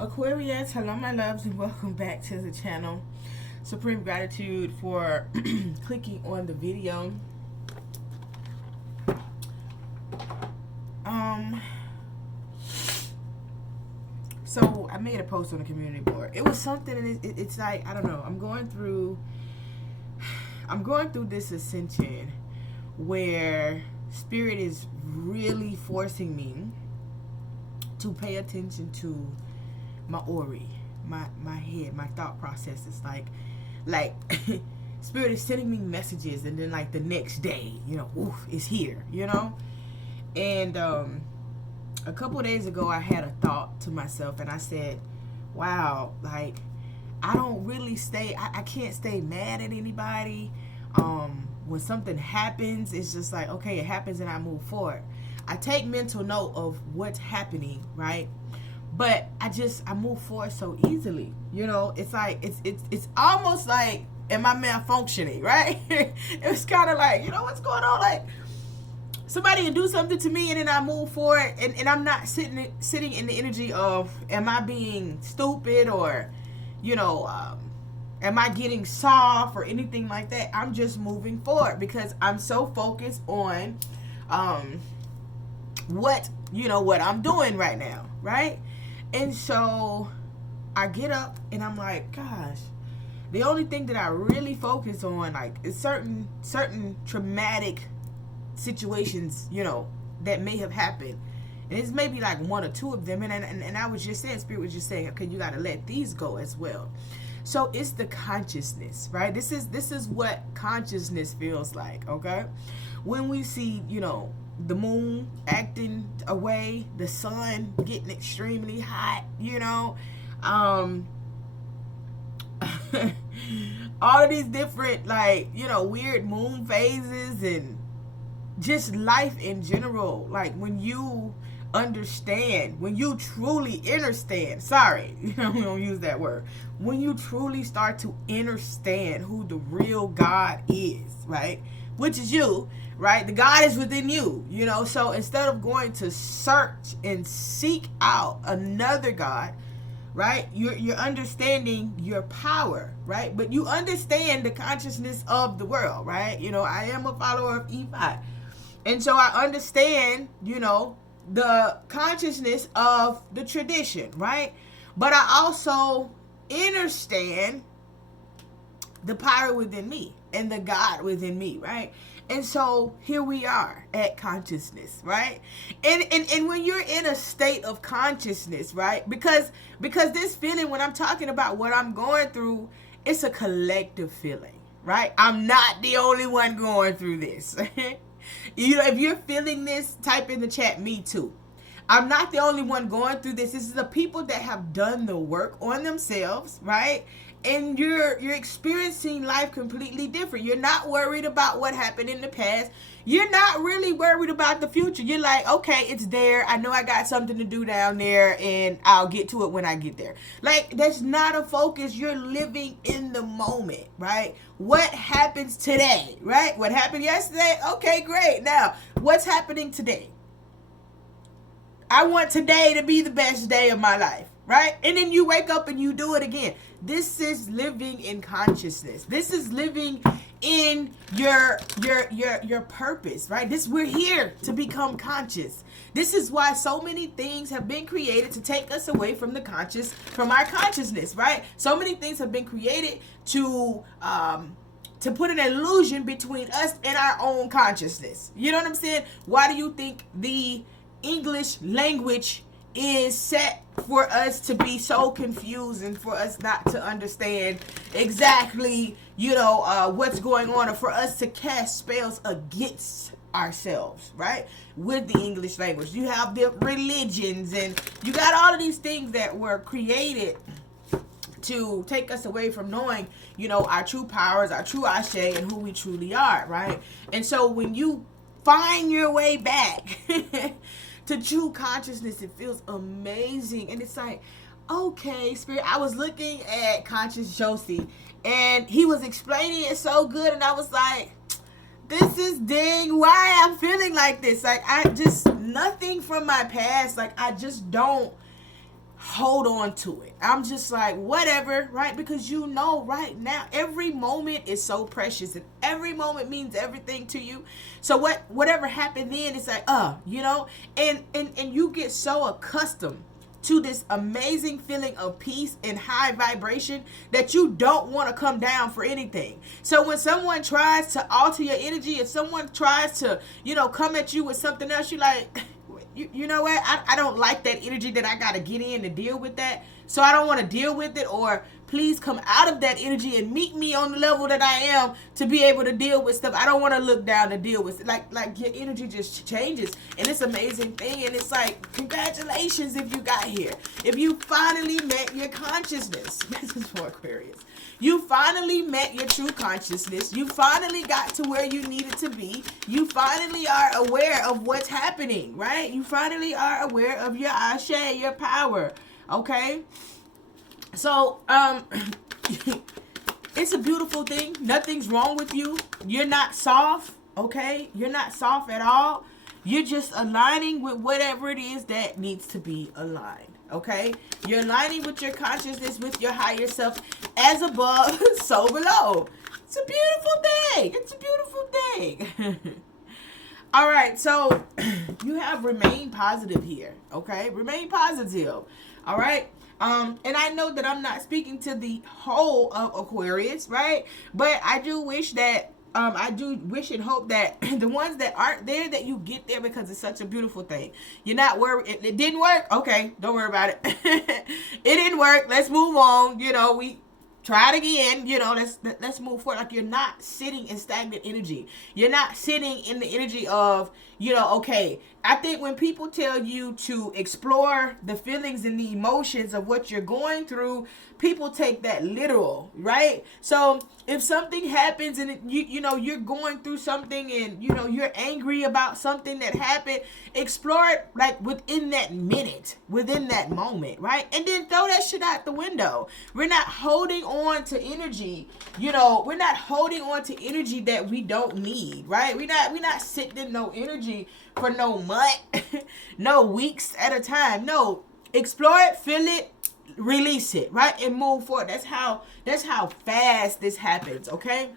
Aquarius, hello my loves, and welcome back to the channel. Supreme gratitude for clicking on the video. So I made a post on the community board. It was something, and it's like, I don't know, I'm going through this ascension where spirit is really forcing me to pay attention to my aura, my head, my thought processes. Like spirit is sending me messages, and then like the next day, oof, it's here, And a couple days ago, I had a thought to myself, and I said, wow, like, I don't really I can't stay mad at anybody. When something happens, it's just like, okay, it happens and I move forward. I take mental note of what's happening, right? But I move forward so easily. It's like, it's almost like, am I malfunctioning, right? It's kind of like, what's going on? Like, somebody can do something to me, and then I move forward, and I'm not sitting in the energy of, am I being stupid, or, am I getting soft or anything like that? I'm just moving forward because I'm so focused on what I'm doing right now, right? And so I get up and I'm like, gosh, the only thing that I really focus on, like, is certain traumatic situations, that may have happened. And it's maybe like one or two of them. And I was just saying, spirit was just saying, okay, you got to let these go as well. So it's the consciousness, right? This is what consciousness feels like, okay? When we see, the moon acting away, the sun getting extremely hot, all of these different, like, weird moon phases, and just life in general. Like, when you understand, when you truly understand, we don't use that word, when you truly start to understand who the real God is, right, which is you, right? The God is within you, so instead of going to search and seek out another God, right, you're understanding your power, right? But you understand the consciousness of the world, right? I am a follower of E5, and so I understand, the consciousness of the tradition, right? But I also understand the power within me and the God within me, right? And so here we are at consciousness, right? And when you're in a state of consciousness, right? Because this feeling, when I'm talking about what I'm going through, it's a collective feeling, right? I'm not the only one going through this. If you're feeling this, type in the chat, me too. I'm not the only one going through this. This is the people that have done the work on themselves, right? And you're experiencing life completely different. You're not worried about what happened in the past. You're not really worried about the future. You're like, okay, it's there. I know I got something to do down there, and I'll get to it when I get there. Like, that's not a focus. You're living in the moment, right? What happens today, right? What happened yesterday? Okay, great. Now, what's happening today? I want today to be the best day of my life, right? And then you wake up and you do it again. This is living in consciousness. This is living in your purpose, right? We're here to become conscious. This is why so many things have been created to take us away from our consciousness, right? So many things have been created to put an illusion between us and our own consciousness. You know what I'm saying? Why do you think the English language is set for us to be so confused, and for us not to understand exactly, what's going on, or for us to cast spells against ourselves, right? With the English language, you have the religions, and you got all of these things that were created to take us away from knowing, our true powers, our true ashe, and who we truly are, right? And so when you find your way back to true consciousness, it feels amazing. And it's like, okay, spirit, I was looking at Conscious Josie, and he was explaining it so good, and I was like, this is dang why I'm feeling like this. Like, nothing from my past, like, I just don't hold on to it. I'm just like, whatever, right? Because you know right now, every moment is so precious and every moment means everything to you. So whatever happened then, it's like, you know, and you get so accustomed to this amazing feeling of peace and high vibration that you don't want to come down for anything. So when someone tries to alter your energy, if someone tries to, you know, come at you with something else, you're like, you know what? I don't like that energy that I got to get in to deal with that. So I don't want to deal with it, or please come out of that energy and meet me on the level that I am to be able to deal with stuff. I don't want to look down to deal with it. Like your energy just changes, and it's an amazing thing. And it's like, congratulations if you got here. If you finally met your consciousness. This is for Aquarius. You finally met your true consciousness. You finally got to where you needed to be. You finally are aware of what's happening, right? You finally are aware of your ashe, your power, okay? So, it's a beautiful thing. Nothing's wrong with you. You're not soft, okay? You're not soft at all. You're just aligning with whatever it is that needs to be aligned. Okay, you're aligning with your consciousness, with your higher self, as above, so below. It's a beautiful thing. It's a beautiful thing. All right, so you have remain positive here. Okay, remain positive. All right. And I know that I'm not speaking to the whole of Aquarius, right? But I do wish that I do wish and hope that the ones that aren't there, that you get there, because it's such a beautiful thing. You're not worried. It didn't work. Okay, don't worry about it. It didn't work. Let's move on. You know, we try it again. You know, let's move forward. Like, you're not sitting in stagnant energy. You're not sitting in the energy of, you know, okay, I think when people tell you to explore the feelings and the emotions of what you're going through, people take that literal, right? So if something happens and you know you're going through something and you know you're angry about something that happened, explore it like within that minute, within that moment, right? And then throw that shit out the window. We're not holding on to energy, you know, we're not holding on to energy that we don't need, right? We're not sitting in no energy for no month, no weeks at a time. No, explore it, feel it, release it, right? And move forward. That's how fast this happens, okay?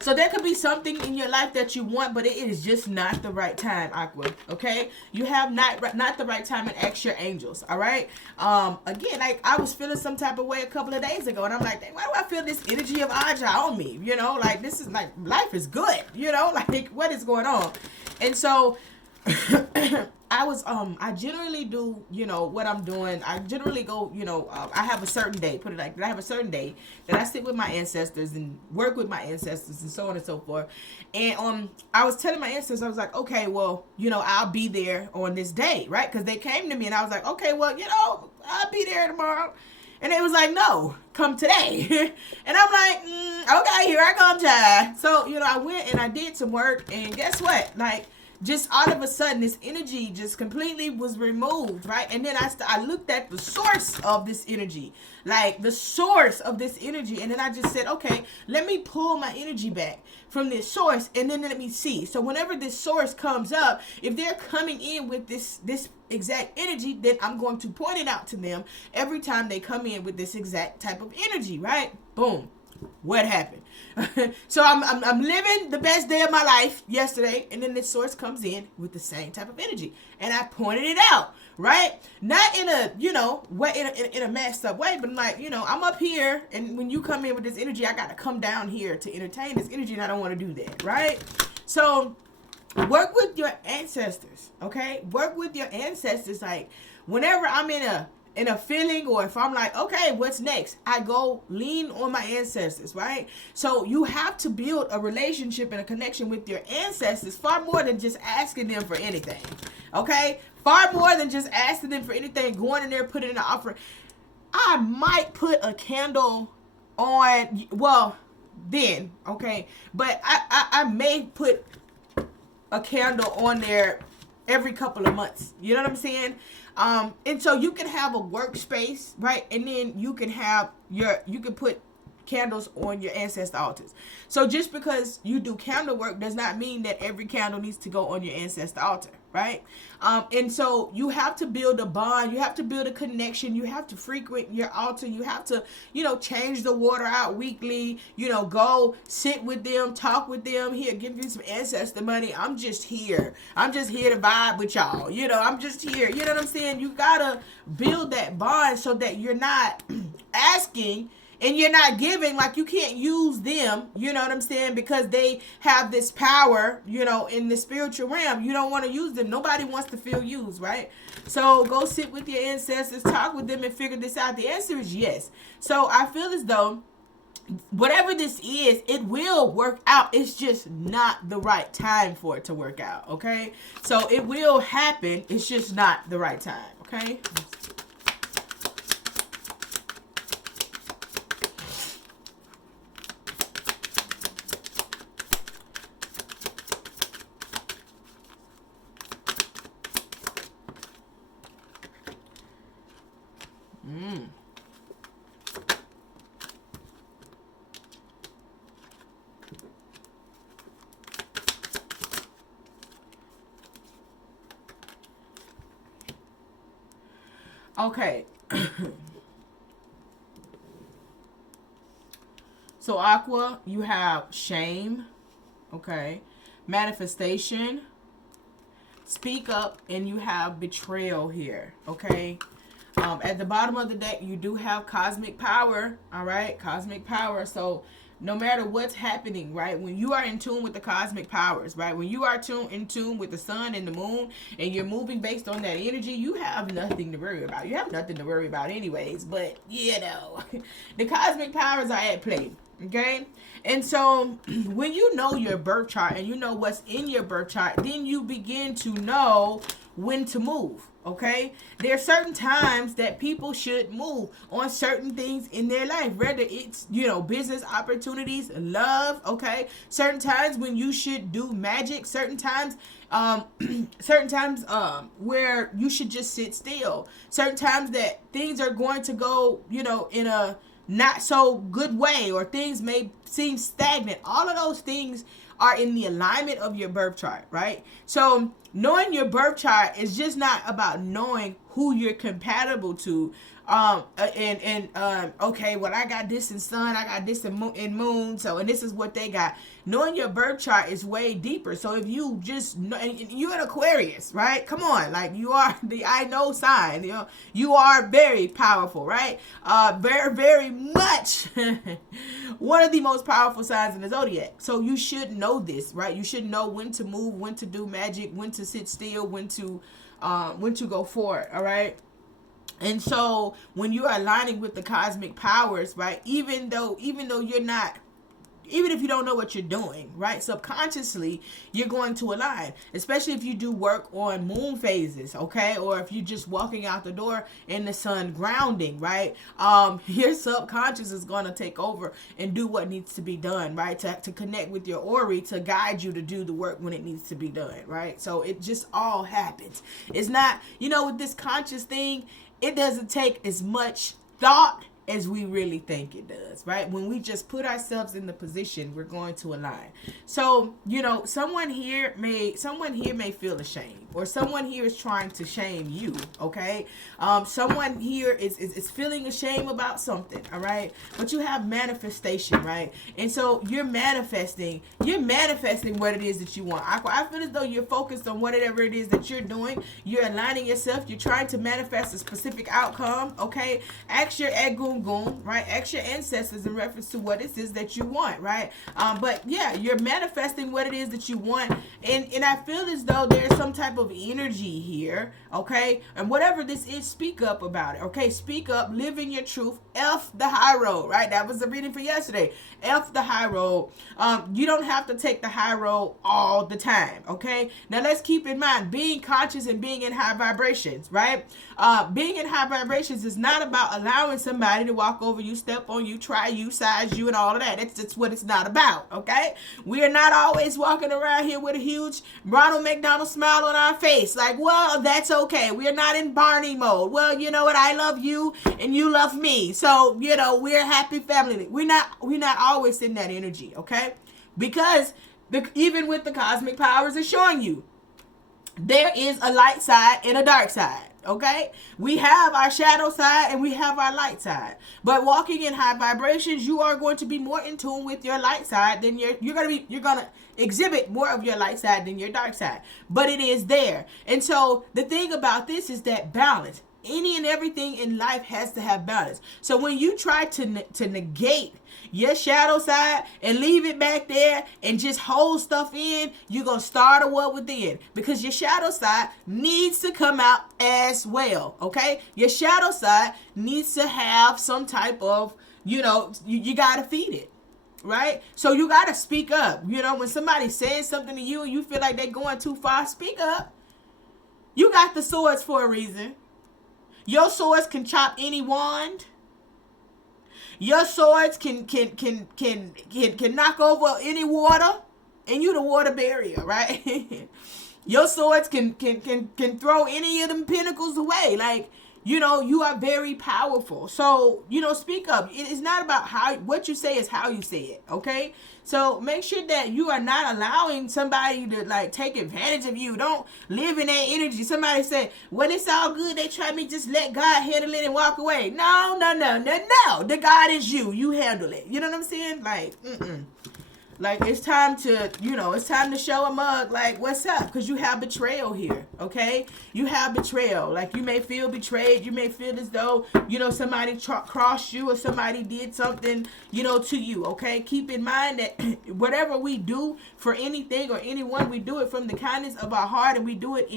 So there could be something in your life that you want, but it is just not the right time, Aqua, okay? You have not the right time, and ask your angels, all right? Again, like, I was feeling some type of way a couple of days ago, and I'm like, why do I feel this energy of Aja on me? You know, like, this is like, life is good, you know? Like, what is going on? And so I generally do, you know, what I'm doing. I generally go, you know, I have a certain day, put it like that. I have a certain day that I sit with my ancestors and work with my ancestors and so on and so forth. And I was telling my ancestors, I was like, okay, well, you know, I'll be there on this day, right? Because they came to me and I was like, okay, well, you know, I'll be there tomorrow. And they was like, no, come today. And I'm like, okay, here I come, child. So, you know, I went and I did some work, and guess what? Like, just all of a sudden, this energy just completely was removed, right? And then I looked at the source of this energy, like the source of this energy. And then I just said, okay, let me pull my energy back from this source, and then let me see. So whenever this source comes up, if they're coming in with this exact energy, then I'm going to point it out to them every time they come in with this exact type of energy, right? Boom. What happened? So I'm living the best day of my life yesterday, and then this source comes in with the same type of energy, and I pointed it out, right? Not in a, you know, way, in a messed up way, but like, you know, I'm up here, and when you come in with this energy, I got to come down here to entertain this energy, and I don't want to do that, right? So work with your ancestors, okay? Work with your ancestors. Like, whenever I'm in a feeling, or if I'm like, okay, what's next? I go lean on my ancestors, right? So you have to build a relationship and a connection with your ancestors far more than just asking them for anything, okay? Far more than just asking them for anything, going in there, putting in an offering. I might put a candle on, well, then, okay? But I may put a candle on there every couple of months. You know what I'm saying? And so you can have a workspace, right? And then you can have you can put candles on your ancestor altars. So just because you do candle work does not mean that every candle needs to go on your ancestor altar, right? And so you have to build a bond, you have to build a connection, you have to frequent your altar, you have to, change the water out weekly, go sit with them, talk with them. Here, give you some ancestor money. I'm just here to vibe with y'all. I'm just here. You know what I'm saying? You gotta build that bond so that you're not asking and you're not giving. Like, you can't use them, you know what I'm saying, because they have this power, in the spiritual realm. You don't want to use them. Nobody wants to feel used, right? So go sit with your ancestors, talk with them, and figure this out. The answer is yes. So I feel as though whatever this is, it will work out. It's just not the right time for it to work out, okay? So it will happen. It's just not the right time, okay? Okay. So Aqua, you have shame, okay, manifestation, speak up, and you have betrayal here, okay? At the bottom of the deck, you do have cosmic power, all right? Cosmic power. So no matter what's happening, right, when you are in tune with the cosmic powers, right, when you are in tune with the sun and the moon, and you're moving based on that energy, you have nothing to worry about. You have nothing to worry about anyways, but, the cosmic powers are at play, okay? And so when you know your birth chart and you know what's in your birth chart, then you begin to know when to move. Okay, there are certain times that people should move on certain things in their life, whether it's, business opportunities, love, okay? Certain times when you should do magic, certain times where you should just sit still, certain times that things are going to go, in a not so good way, or things may seem stagnant. All of those things are in the alignment of your birth chart, right? So knowing your birth chart is just not about knowing who you're compatible to. Okay, well, I got this in sun, I got this in moon, so, and this is what they got. Knowing your birth chart is way deeper. So if you just know, and you're an Aquarius, right? Come on, like, you are the I know sign. You are very powerful, right? Very, very much one of the most powerful signs in the zodiac. So you should know this, right? You should know when to move, when to do magic, when to sit still, when to go forward. All right. And so when you are aligning with the cosmic powers, right, even though you're not, even if you don't know what you're doing, right, subconsciously, you're going to align, especially if you do work on moon phases, okay, or if you're just walking out the door in the sun grounding, right, your subconscious is going to take over and do what needs to be done, right, to connect with your Ori to guide you to do the work when it needs to be done, right? So it just all happens. It's not, with this conscious thing, it doesn't take as much thought as we really think it does, right? When we just put ourselves in the position, we're going to align. So, someone here may feel ashamed, or someone here is trying to shame you, okay? Someone here is feeling ashamed about something, all right? But you have manifestation, right? And so you're manifesting what it is that you want. I feel as though you're focused on whatever it is that you're doing. You're aligning yourself. You're trying to manifest a specific outcome, okay? Ask your Egun, right? Ask your ancestors in reference to what it is that you want, right? But yeah, you're manifesting what it is that you want, and I feel as though there's some type of energy here, okay? And whatever this is, speak up about it, okay? Speak up, live in your truth. F the high road, right? That was the reading for yesterday. F the high road. You don't have to take the high road all the time, okay? Now let's keep in mind, being conscious and being in high vibrations, right? Being in high vibrations is not about allowing somebody to walk over you, step on you, try you, size you, and all of that. That's what it's not about, okay? We are not always walking around here with a huge Ronald McDonald smile on our face. Like, well, that's okay. We are not in Barney mode. Well, you know what? I love you and you love me. So, we're a happy family. We're not always in that energy, okay? Because even with the cosmic powers, it's showing you there is a light side and a dark side. Okay, we have our shadow side and we have our light side. But walking in high vibrations, you are going to be more in tune with your light side than you're gonna exhibit more of your light side than your dark side. But it is there. And so the thing about this is that balance. Any and everything in life has to have balance. So when you try to negate your shadow side and leave it back there and just hold stuff in, you're going to start a war within, because your shadow side needs to come out as well. Okay, your shadow side needs to have some type of, you got to feed it. Right? So you got to speak up. When somebody says something to you and you feel like they're going too far, speak up. You got the swords for a reason. Your swords can chop any wand. Your swords can knock over any water, and you the water barrier, right? Your swords can throw any of them pinnacles away. Like, you are very powerful. So, speak up. It is not about what you say, is how you say it, okay? So make sure that you are not allowing somebody to like take advantage of you. Don't live in that energy. Somebody said, when it's all good, they try me, just let God handle it and walk away. No. The God is you. You handle it. You know what I'm saying? Like, Like, it's time to, it's time to show a mug, like, what's up? Because you have betrayal here, okay? You have betrayal. Like, you may feel betrayed. You may feel as though, somebody crossed you or somebody did something, to you, okay? Keep in mind that whatever we do for anything or anyone, we do it from the kindness of our heart, and we do it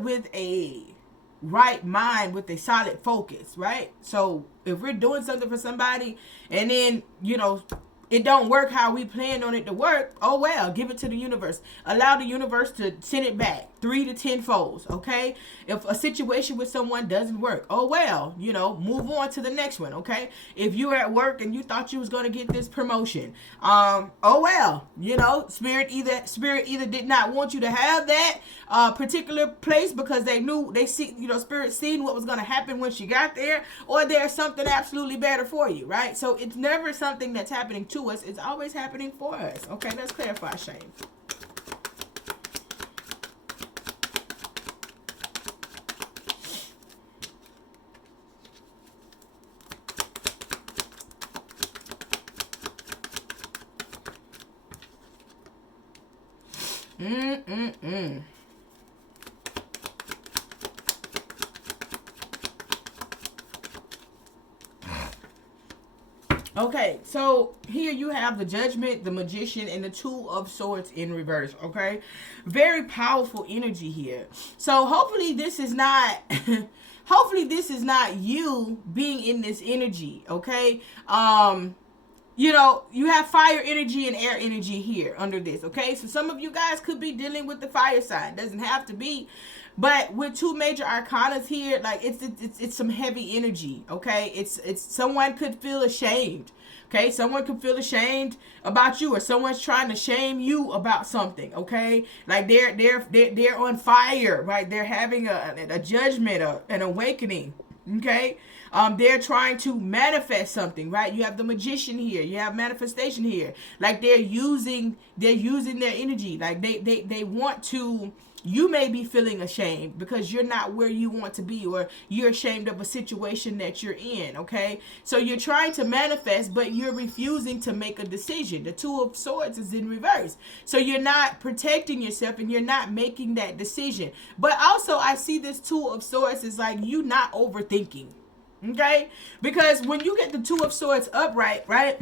with a right mind, with a solid focus, right? So if we're doing something for somebody and then it don't work how we planned on it to work, oh well, give it to the universe. Allow the universe to send it back 3 to 10 folds, okay? If a situation with someone doesn't work, oh well, move on to the next one, okay? If you're at work and you thought you was going to get this promotion, oh well, spirit either did not want you to have that particular place because spirit seen what was going to happen when she got there, or there's something absolutely better for you, right? So it's never something that's happening to us, it's always happening for us. Okay, let's clarify, Shane. Okay, so here you have the Judgment, the Magician, and the Two of Swords in reverse, okay? Very powerful energy here. So hopefully this is not you being in this energy, okay? You have fire energy and air energy here under this, okay? So some of you guys could be dealing with the fire side. Doesn't have to be. But with two major arcanas here, like it's some heavy energy, okay? It's someone could feel ashamed, okay? Someone could feel ashamed about you, or someone's trying to shame you about something, okay? Like they're on fire, right? They're having a judgment, an awakening, okay? They're trying to manifest something, right? You have the Magician here. You have manifestation here. Like they're using their energy. Like they want to. You may be feeling ashamed because you're not where you want to be, or you're ashamed of a situation that you're in, okay? So you're trying to manifest, but you're refusing to make a decision. The Two of Swords is in reverse. So you're not protecting yourself and you're not making that decision. But also I see this Two of Swords is like you not overthinking, okay? Because when you get the Two of Swords upright, right?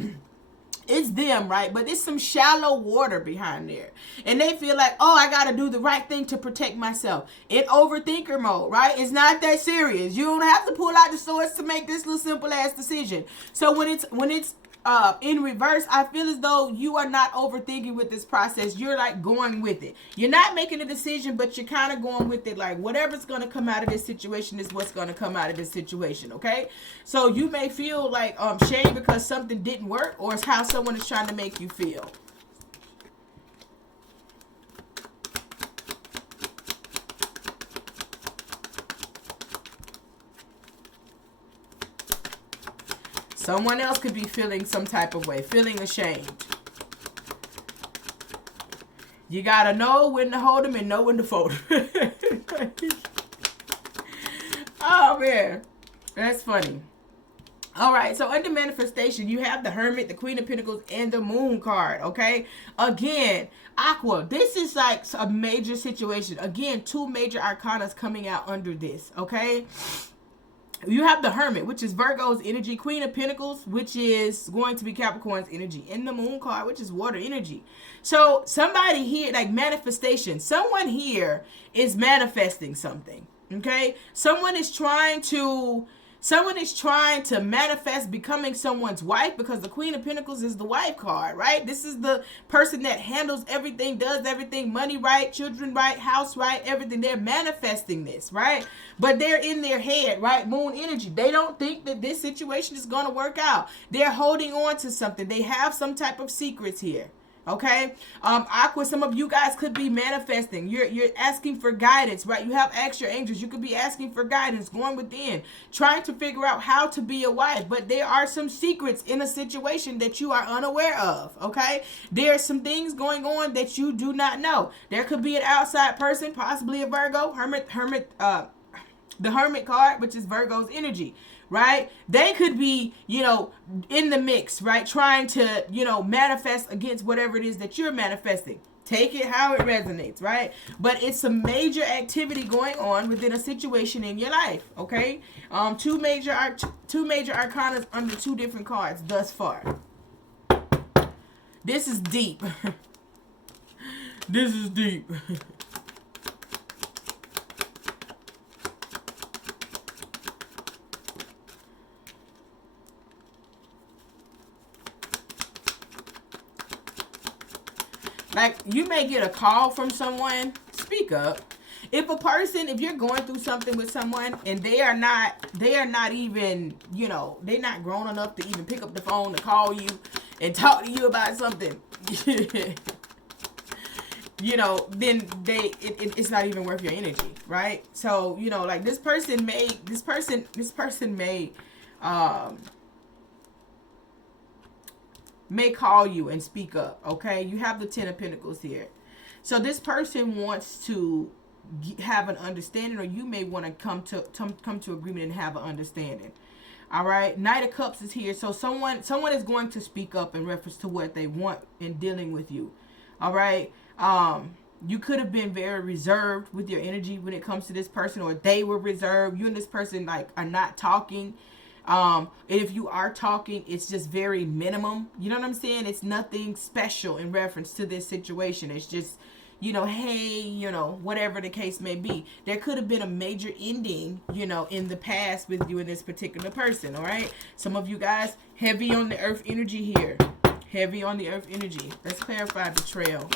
It's them, right? But it's some shallow water behind there. And they feel like, oh, I got to do the right thing to protect myself. In overthinker mode, right? It's not that serious. You don't have to pull out the swords to make this little simple ass decision. So when it's in reverse, I feel as though you are not overthinking with this process. You're like going with it. You're not making a decision, but you're kind of going with it. Like whatever's going to come out of this situation is what's going to come out of this situation, okay? So you may feel like shame because something didn't work, or it's how someone is trying to make you feel. Someone else could be feeling some type of way, feeling ashamed. You gotta know when to hold them and know when to fold them. Oh man, that's funny. All right, so under manifestation, you have the Hermit, the Queen of Pentacles, and the Moon card, okay? Again, Aqua, this is like a major situation. Again, two major arcanas coming out under this, okay? You have the Hermit, which is Virgo's energy, Queen of Pentacles, which is going to be Capricorn's energy, and the Moon card, which is water energy. So somebody here, like manifestation, someone here is manifesting something, okay? Someone is trying to manifest becoming someone's wife, because the Queen of Pentacles is the wife card, right? This is the person that handles everything, does everything, money right, children right, house right, everything. They're manifesting this, right? But they're in their head, right? Moon energy. They don't think that this situation is going to work out. They're holding on to something. They have some type of secrets here. Okay, Aqua, some of you guys could be manifesting. You're asking for guidance, right? You have extra angels. You could be asking for guidance, going within, trying to figure out how to be a wife. But there are some secrets in a situation that you are unaware of. Okay, there are some things going on that you do not know. There could be an outside person, possibly a Virgo, the Hermit card, which is Virgo's energy. Right? They could be, in the mix, right? Trying to, manifest against whatever it is that you're manifesting. Take it how it resonates, right? But it's some major activity going on within a situation in your life, okay? Two major arcanas under two different cards thus far. This is deep. This is deep. Like, you may get a call from someone. Speak up. If you're going through something with someone and they are not even, they're not grown enough to even pick up the phone to call you and talk to you about something, then it's not even worth your energy, right? So, like this person may call you and speak up, okay? You have the Ten of Pentacles here. So this person wants to have an understanding, or you may want to come to agreement and have an understanding. All right? Knight of Cups is here. So someone is going to speak up in reference to what they want in dealing with you. All right? You could have been very reserved with your energy when it comes to this person, or they were reserved. You and this person are not talking. And if you are talking, it's just very minimum. You know what I'm saying? It's nothing special in reference to this situation. It's just, hey, whatever the case may be. There could have been a major ending, in the past with you and this particular person, all right? Some of you guys, heavy on the earth energy here. Heavy on the earth energy. Let's clarify betrayal.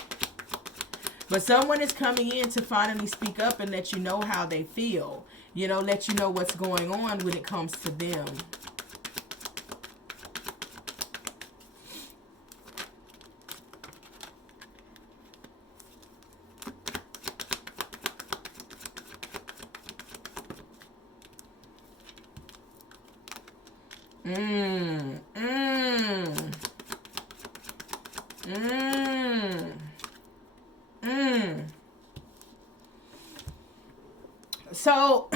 But someone is coming in to finally speak up and let you know how they feel. Let you know what's going on when it comes to them. So,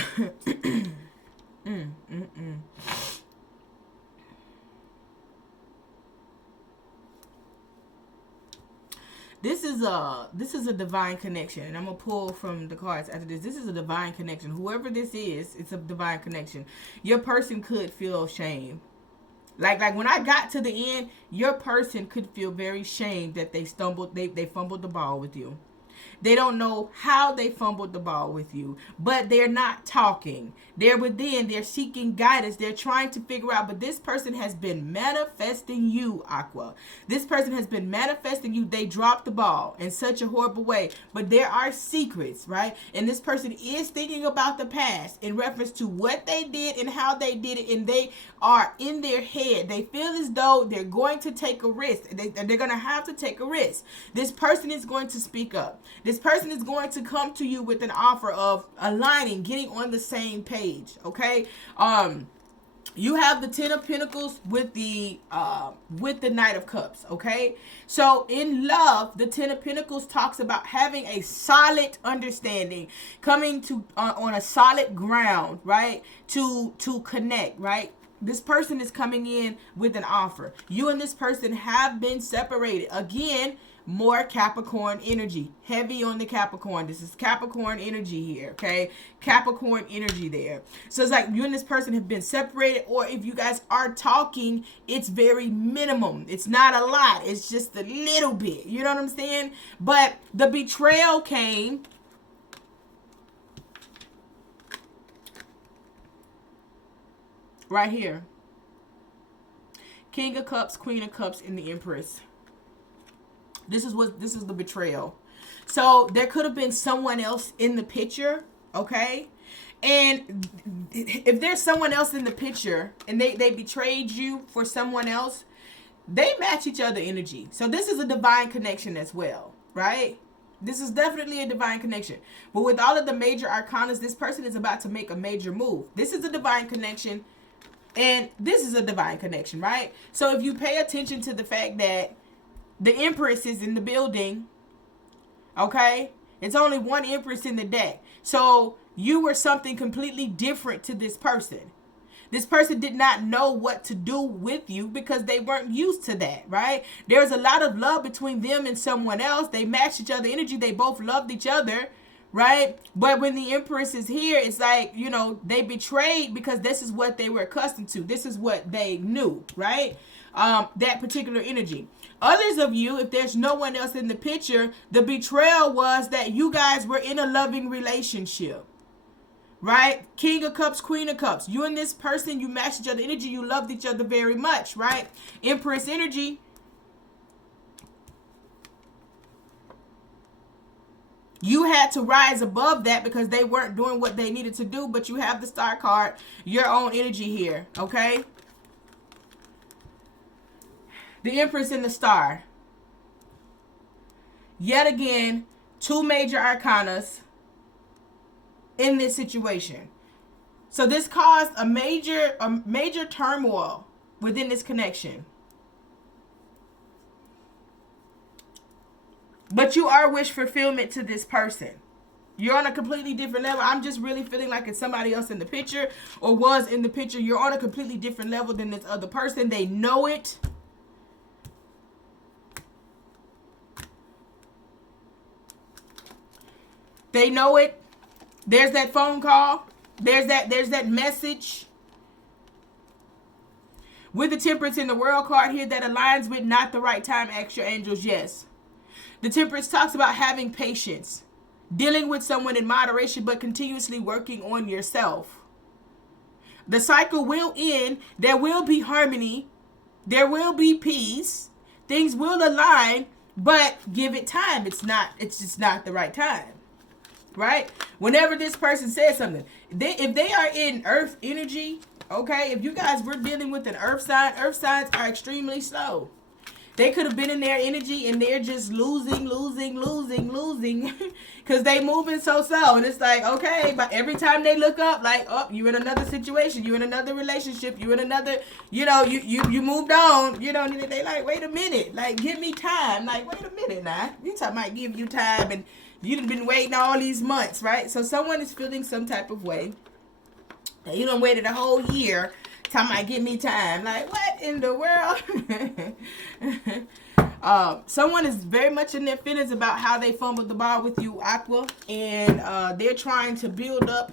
this is a divine connection, and I'm gonna pull from the cards after this. This is a divine connection. Whoever this is, it's a divine connection. Your person could feel shame. Like when I got to the end, your person could feel very shamed that they fumbled the ball with you. They don't know how they fumbled the ball with you, but they're not talking. They're within. They're seeking guidance. They're trying to figure out, but this person has been manifesting you, Aqua. This person has been manifesting you. They dropped the ball in such a horrible way, but there are secrets, right? And this person is thinking about the past in reference to what they did and how they did it, and they are in their head. They feel as though they're going to take a risk. They're going to have to take a risk. This person is going to speak up. This person is going to come to you with an offer of aligning, getting on the same page, okay? You have the Ten of Pentacles with the Knight of Cups, okay? So in love, the Ten of Pentacles talks about having a solid understanding, coming to on a solid ground, right? To connect, right? This person is coming in with an offer. You and this person have been separated. Again, more Capricorn energy, heavy on the Capricorn. This is Capricorn energy here, okay? Capricorn energy there. So it's like you and this person have been separated, or if you guys are talking, it's very minimum. It's not a lot. It's just a little bit. You know what I'm saying? But the betrayal came right here. King of Cups, Queen of Cups, and the Empress. This is the betrayal. So there could have been someone else in the picture, okay? And if there's someone else in the picture and they betrayed you for someone else, they match each other energy. So this is a divine connection as well, right? This is definitely a divine connection. But with all of the major arcanas, this person is about to make a major move. This is a divine connection, and this is a divine connection, right? So if you pay attention to the fact that the Empress is in the building, okay? It's only one Empress in the deck. So you were something completely different to this person. This person did not know what to do with you because they weren't used to that, right? There's a lot of love between them and someone else. They matched each other energy. They both loved each other, right? But when the Empress is here, it's like, you know, they betrayed because this is what they were accustomed to. This is what they knew, right? That particular energy. Others of you, if there's no one else in the picture, the betrayal was that you guys were in a loving relationship, right? King of Cups, Queen of Cups. You and this person, you matched each other energy. You loved each other very much, right? Empress energy. You had to rise above that because they weren't doing what they needed to do, but you have the Star card, your own energy here, okay? The Empress and the Star. Yet again, two major arcanas in this situation. So this caused a major turmoil within this connection. But you are wish fulfillment to this person. You're on a completely different level. I'm just really feeling like it's somebody else in the picture or was in the picture. You're on a completely different level than this other person. They know it. They know it. There's that phone call. There's that message. With the Temperance in the World card here that aligns with not the right time, ask your angels yes. The Temperance talks about having patience, dealing with someone in moderation, but continuously working on yourself. The cycle will end. There will be harmony. There will be peace. Things will align, but give it time. It's just not the right time. Right? Whenever this person says something, if they are in earth energy, okay, if you guys were dealing with an earth signs are extremely slow. They could have been in their energy and they're just losing because they moving so slow. And it's like, okay, but every time they look up, like, oh, you in another situation, you in another relationship, you in another, you know, you moved on, you know, they like, wait a minute, like, give me time. Like, wait a minute now. You talking about give you time and you've been waiting all these months, right? So someone is feeling some type of way. You done waited a whole year. Talking about give me time. Like, what in the world? Someone is very much in their feelings about how they fumbled the ball with you, Aqua. And they're trying to build up,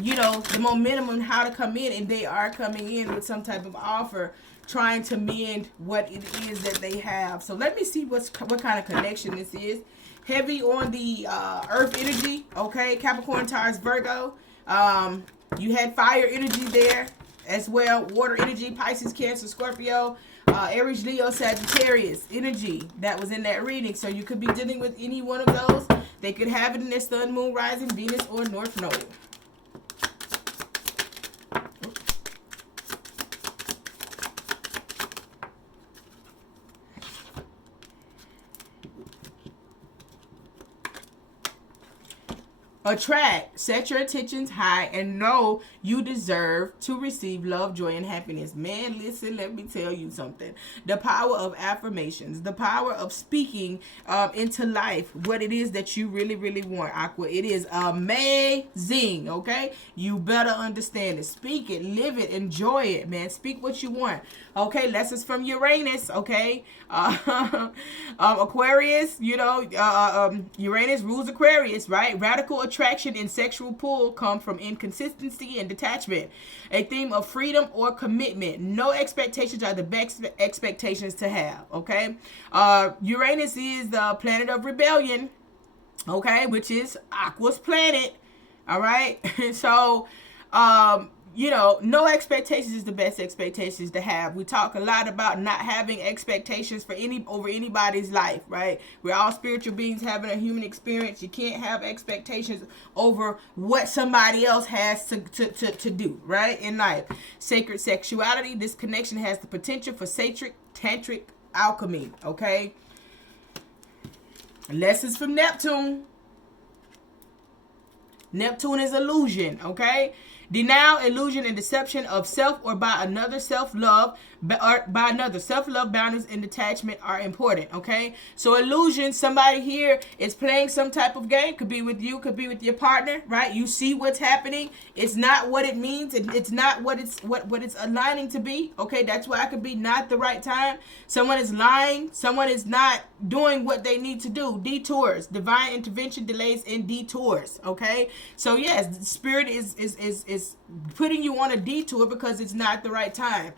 you know, the momentum on how to come in. And they are coming in with some type of offer, trying to mend what it is that they have. So let me see what kind of connection this is. Heavy on the earth energy, okay? Capricorn, Taurus, Virgo. You had fire energy there as well. Water energy, Pisces, Cancer, Scorpio, Aries, Leo, Sagittarius energy that was in that reading. So you could be dealing with any one of those. They could have it in their sun, moon, rising, Venus, or North Node. Attract. Set your intentions high and know you deserve to receive love, joy, and happiness. Man, listen, let me tell you something. The power of affirmations, the power of speaking into life what it is that you really, really want, Aqua. It is amazing, okay? You better understand it. Speak it, live it, enjoy it, man. Speak what you want. Okay, lessons from Uranus, okay? Aquarius, you know, Uranus rules Aquarius, right? Radical attraction and sexual pull come from inconsistency and detachment. A theme of freedom or commitment. No expectations are the best expectations to have, okay? Uranus is the planet of rebellion, okay, which is Aqua's planet, all right? So, you know, no expectations is the best expectations to have. We talk a lot about not having expectations for over anybody's life, right? We're all spiritual beings having a human experience. You can't have expectations over what somebody else has to do, right, in life. Sacred sexuality. This connection has the potential for sacred tantric alchemy, okay? Lessons from Neptune. Neptune is illusion, okay? Denial, illusion, and deception of self or by another. Self-love, boundaries, and detachment are important, okay? So illusion, somebody here is playing some type of game. Could be with you, could be with your partner, right? You see what's happening. It's not what it means. It's not what it's aligning to be, okay? That's why it could be not the right time. Someone is lying. Someone is not doing what they need to do. Detours, divine intervention, delays, and detours, okay? So yes, the spirit is putting you on a detour because it's not the right time.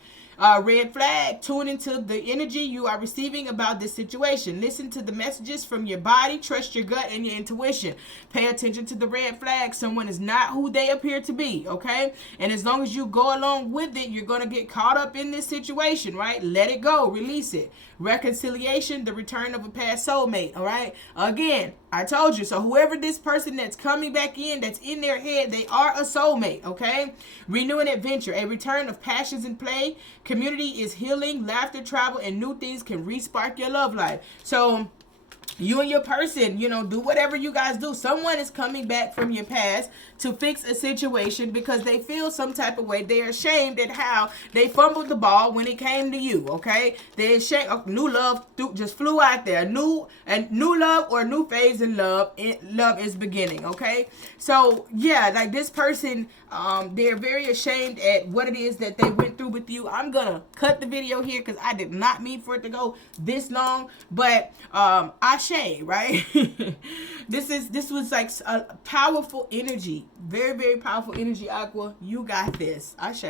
Red flag, tune into the energy you are receiving about this situation. Listen to the messages from your body. Trust your gut and your intuition. Pay attention to the red flag. Someone is not who they appear to be, okay? And as long as you go along with it, you're going to get caught up in this situation, right? Let it go. Release it. Reconciliation, the return of a past soulmate, all right? Again, I told you. So whoever this person that's coming back in, that's in their head, they are a soulmate, okay? Renew an adventure, a return of passions and play. Community is healing, laughter, travel, and new things can re-spark your love life. So you and your person, you know, do whatever you guys do. Someone is coming back from your past to fix a situation because they feel some type of way. They're ashamed at how they fumbled the ball when it came to you, okay? They're ashamed of new love just flew out there. New love or new phase in love. Love is beginning, okay? So, yeah, like this person, they're very ashamed at what it is that they went through with you. I'm going to cut the video here because I did not mean for it to go this long, but ashe, right? This was like a powerful energy. Very, very powerful energy, Aqua. You got this. Ashe.